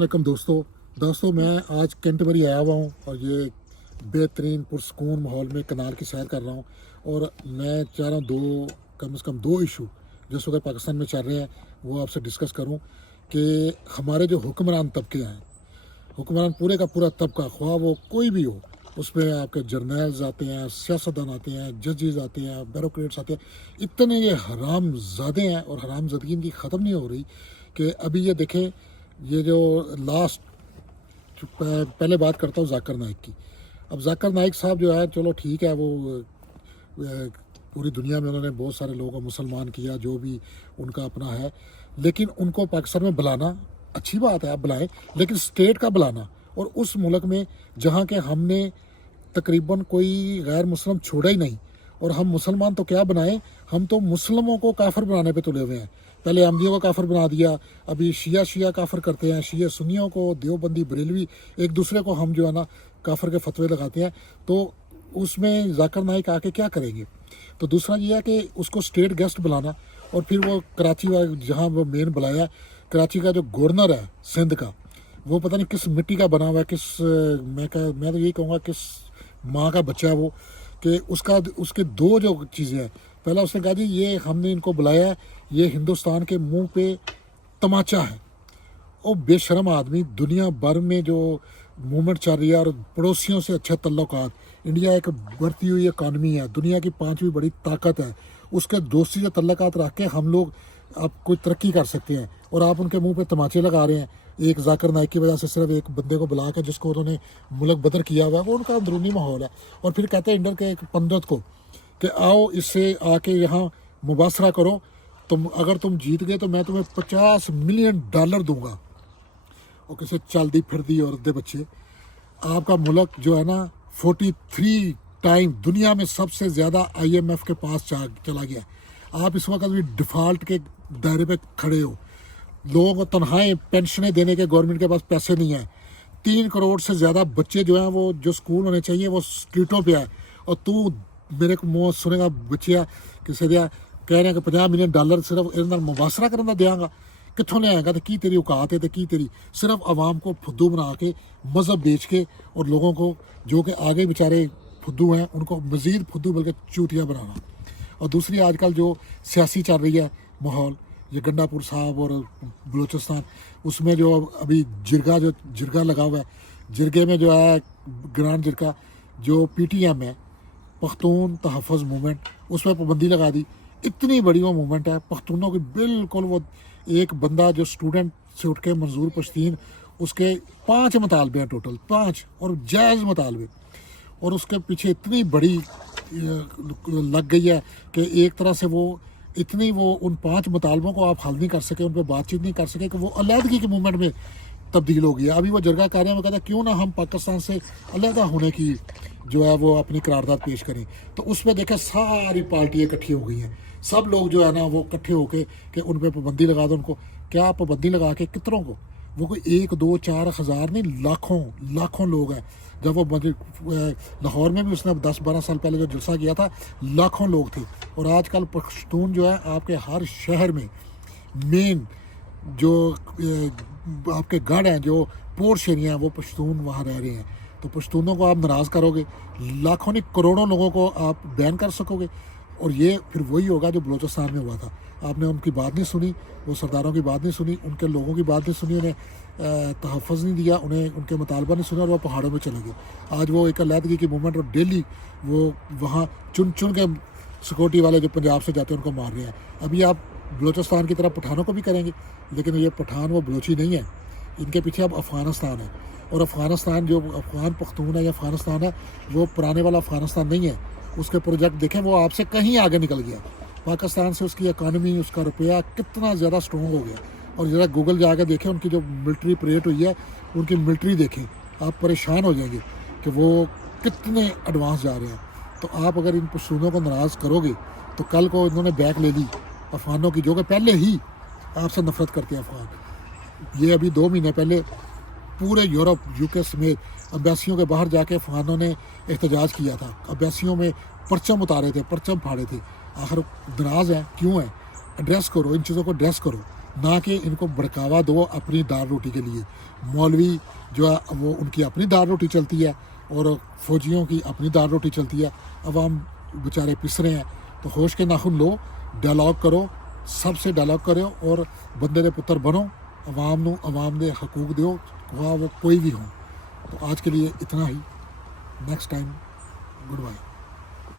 علیکم دوستوں میں آج کینٹبری آیا ہوا ہوں اور یہ بہترین پرسکون ماحول میں کنال کی سیر کر رہا ہوں. اور میں چاہ رہا ہوں کم از کم دو ایشو جو اس وقت پاکستان میں چل رہے ہیں وہ آپ سے ڈسکس کروں کہ ہمارے جو حکمران طبقے ہیں، حکمران پورے کا پورا طبقہ، خواہ وہ کوئی بھی ہو، اس میں آپ کے جرنیلز آتے ہیں، سیاستدان آتے ہیں، ججز آتے ہیں، بیوروکریٹس آتے ہیں، اتنے یہ حرام زادے ہیں اور حرام زدگی ان کی ختم نہیں ہو رہی کہ ابھی یہ دیکھیں. یہ جو لاسٹ پہلے بات کرتا ہوں ذاکر نائک کی. اب ذاکر نائک صاحب جو ہے، چلو ٹھیک ہے، وہ پوری دنیا میں انہوں نے بہت سارے لوگوں کو مسلمان کیا، جو بھی ان کا اپنا ہے، لیکن ان کو پاکستان میں بلانا اچھی بات ہے، آپ بلائیں، لیکن اسٹیٹ کا بلانا، اور اس ملک میں جہاں کہ ہم نے تقریباً کوئی غیر مسلم چھوڑا ہی نہیں، اور ہم مسلمان تو کیا بنائیں، ہم تو مسلموں کو کافر بنانے پہ تلے ہوئے ہیں. پہلے احمدیوں کو کافر بنا دیا، ابھی شیعہ کافر کرتے ہیں، شیعہ سنیوں کو، دیوبندی بریلوی، ایک دوسرے کو ہم جو ہے نا کافر کے فتوے لگاتے ہیں. تو اس میں ذاکر نائک آ کے کیا کریں گے؟ تو دوسرا یہ ہے کہ اس کو اسٹیٹ گیسٹ بلانا، اور پھر وہ کراچی جہاں وہ مین بلایا، کراچی کا جو گورنر ہے سندھ کا، وہ پتہ نہیں کس مٹی کا بنا ہوا ہے، میں تو یہی کہوں گا کس ماں کا بچہ ہے وہ، کہ اس کے دو جو چیزیں ہیں. پہلا اس نے کہا جی یہ ہم نے ان کو بلایا ہے، یہ ہندوستان کے منہ پہ تماچا ہے. اور بے شرم آدمی، دنیا بھر میں جو موومنٹ چل رہی ہے اور پڑوسیوں سے اچھے تعلقات، انڈیا ایک بڑھتی ہوئی اکانومی ہے، دنیا کی 5ویں بڑی طاقت ہے، اس کے دوستی سے تعلقات رکھ کے ہم لوگ اب کوئی ترقی کر سکتے ہیں، اور آپ ان کے منہ پہ تماچے لگا رہے ہیں. ایک ذاکر نائک کی وجہ سے صرف ایک بندے کو بلا کے جس کو انہوں نے ملک بدر کیا ہوا ہے، وہ ان کا اندرونی ماحول ہے. اور پھر کہتے ہیں انڈر کے ایک پنڈت کو کہ آؤ اس سے آ کے یہاں مباصرہ کرو، اگر تم جیت گئے تو میں تمہیں $50 ملین دوں گا. اور کسے چل دی پھر دی عورت دے بچے، آپ کا ملک جو ہے نا 43 ٹائم دنیا میں سب سے زیادہ IMF کے پاس چلا گیا. آپ اس وقت بھی ڈیفالٹ کے دائرے پہ کھڑے ہو، لوگوں کو تنہائیں پینشنیں دینے کے گورنمنٹ کے پاس پیسے نہیں ہیں، 3 کروڑ سے زیادہ بچے جو ہیں وہ جو سکول ہونے چاہیے وہ اسٹریٹوں پہ آئے، اور تو میرے کو منہ سنے گا بچیا کسی دیا کہہ رہے ہیں کہ $50 ملین صرف ان مباصرہ کرنا دیا گا، کتوں لے آئے گا؟ تو کی تیری اوقات ہے، تو کی تیری صرف عوام کو پھدو بنا کے، مذہب بیچ کے، اور لوگوں کو جو کہ آگے بیچارے پھدو ہیں ان کو مزید پھدو بلکہ چوتیاں بنانا. اور دوسری آج کل جو سیاسی چل رہی ہے ماحول، یہ گنڈا پور صاحب اور بلوچستان، اس میں جو ابھی جرگہ لگا ہوا ہے، جرگے میں جو ہے گرانڈ جرگہ جو PTM ہے، پختون تحفظ موومنٹ، اس پہ پابندی لگا دی. اتنی بڑی وہ موومنٹ ہے پختونوں کی، بالکل وہ ایک بندہ جو اسٹوڈنٹ سے اٹھ کے منظور پشتین، اس کے 5 مطالبے ہیں ٹوٹل، 5 اور جائز مطالبے، اور اس کے پیچھے اتنی بڑی لگ گئی ہے کہ ایک طرح سے وہ ان 5 مطالبوں کو آپ حل نہیں کر سکے، ان پہ بات چیت نہیں کر سکے کہ وہ علیحدگی کے موومنٹ میں تبدیل ہو گیا. ابھی وہ جرگہ کر رہے ہیں، وہ کہتا ہے کیوں نہ ہم پاکستان سے علیحدہ ہونے کی جو ہے وہ اپنی قرارداد پیش کریں. تو اس پہ دیکھیں ساری پارٹیاں اکٹھی ہو گئی ہیں، سب لوگ جو ہے نا وہ اکٹھے ہو کے کہ ان پہ پابندی لگا دو. ان کو کیا پابندی لگا کے کتنوں کو؟ وہ کوئی 1 2 4 ہزار نہیں، لاکھوں لوگ ہیں. جب وہ لاہور میں بھی اس نے 10-12 سال پہلے جو جلسہ کیا تھا، لاکھوں لوگ تھے. اور آج کل پشتون جو ہے آپ کے ہر شہر میں مین جو آپ کے گڑھ ہیں، جو پورش ایریا ہیں، وہ پشتون وہاں رہ رہے ہیں. تو پشتونوں کو آپ ناراض کرو گے، لاکھوں نہیں کروڑوں لوگوں کو آپ بین کر سکو گے. اور یہ پھر وہی ہوگا جو بلوچستان میں ہوا تھا. آپ نے ان کی بات نہیں سنی، وہ سرداروں کی بات نہیں سنی، ان کے لوگوں کی بات نہیں سنی، انہیں تحفظ نہیں دیا، انہیں ان کے مطالبہ نہیں سنا، اور وہ پہاڑوں میں چلے گئے. آج وہ ایک علیحدگی کی موومنٹ، اور ڈیلی وہ وہاں چن کے سیکورٹی والے جو پنجاب سے جاتے ہیں ان کو مار رہے ہیں. ابھی آپ بلوچستان کی طرح پٹھانوں کو بھی کریں گے، لیکن یہ پٹھان وہ بلوچی نہیں ہے، ان کے پیچھے اب افغانستان ہے. اور افغانستان جو افغان پختون ہے یا افغانستان ہے، وہ پرانے والا افغانستان نہیں ہے. اس کے پروجیکٹ دیکھیں، وہ آپ سے کہیں آگے نکل گیا. پاکستان سے اس کی اکانومی، اس کا روپیہ کتنا زیادہ اسٹرانگ ہو گیا. اور ذرا گوگل جا کے دیکھیں ان کی جو ملٹری پریڈ ہوئی ہے، ان کی ملٹری دیکھیں، آپ پریشان ہو جائیں گے کہ وہ کتنے ایڈوانس جا رہے ہیں. تو آپ اگر ان پشتونوں کو ناراض کرو گے تو کل کو انہوں نے بیک لے لی افغانوں کی، جو کہ پہلے ہی آپ سے نفرت کرتے ہیں افغان. یہ ابھی 2 مہینے پہلے پورے یورپ، UK سمیت امبیسیوں کے باہر جا کے افغانوں نے احتجاج کیا تھا. امبیسیوں میں پرچم اتارے تھے، پرچم پھاڑے تھے. آخر ناراض ہیں کیوں ہیں؟ ایڈریس کرو، ان چیزوں کو ایڈریس کرو. نہ کہ ان کو بڑکاوا دو اپنی دار روٹی کے لیے. مولوی جو ہے وہ ان کی اپنی دار روٹی چلتی ہے اور فوجیوں کی اپنی دار روٹی چلتی ہے. عوام بیچارے پس رہے ہیں. تو ہوش کے ناخن لو, ڈائلاگ کرو, سب سے ڈائلاگ کرو اور بندے دے پتر بنو. عوام دے حقوق دیو, وہ کوئی بھی ہو. تو آج کے لیے اتنا ہی. Next time, good bye.